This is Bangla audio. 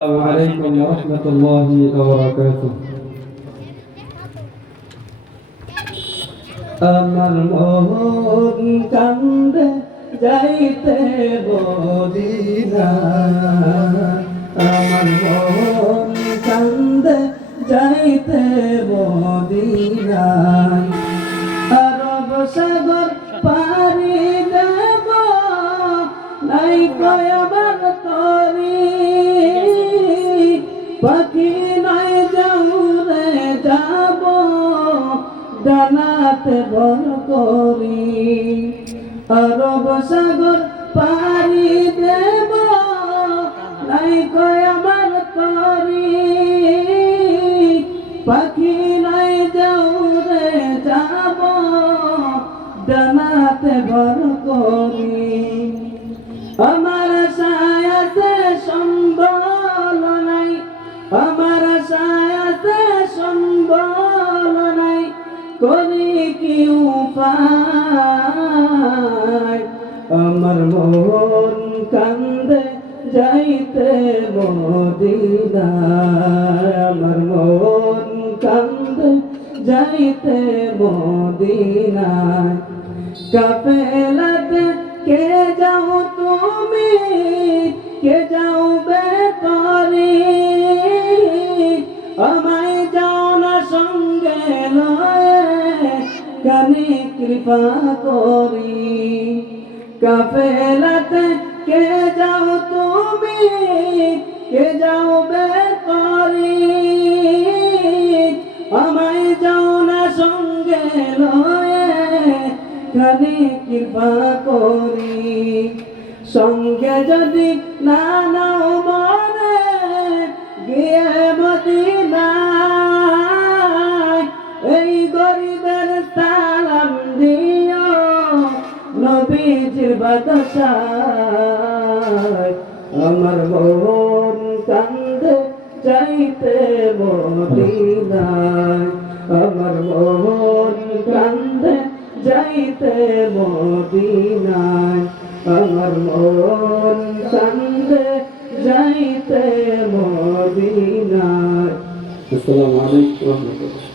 السلام عليكم ورحمة الله وبركاته আমার মন কান্দে যাইতে মদিনা আমার মন কান্দে যাইতে মদিনা আরব সাগর পারি দেব নাই কয় আমার তরি পাখি নাই যাউরে যাব ডানাতে ভর করি আরব সাগর পারি দেব নাই কয় আমার তরি পাখি নাই যাউরে যাব ডানাতে ভর করি আমার সায়াতে সম্বল নাই আমার সায়াতে সম্বল নাই করি কি উপায় আমার মন কান্দে যাইতে মদিনায় আমার মন কান্দে যাইতে মদিনায় কাফেলাতে কে যাও তুমি কে যাও বেতরি আমায় যাও না সঙ্গে লয়ে কানে কৃপা করি কাফেলাতে কে যাও তুমি কে যাও বেতরি আমায় যাও না সঙ্গে লয়ে কানে কৃপা করি সঙ্গে যদি না নাও মনে গিয়ে মদিনায় এই গরিবের সালাম দিও নবীজির বাদশায় আমার মন কান্দে যাইতে মদিনায় আমার মন কান্দে যাইতে মদিনায় আমার মন কান্দে যাইতে মদিনায়। আসসালামু আলাইকুম ওয়া রাহমাতুল্লাহ।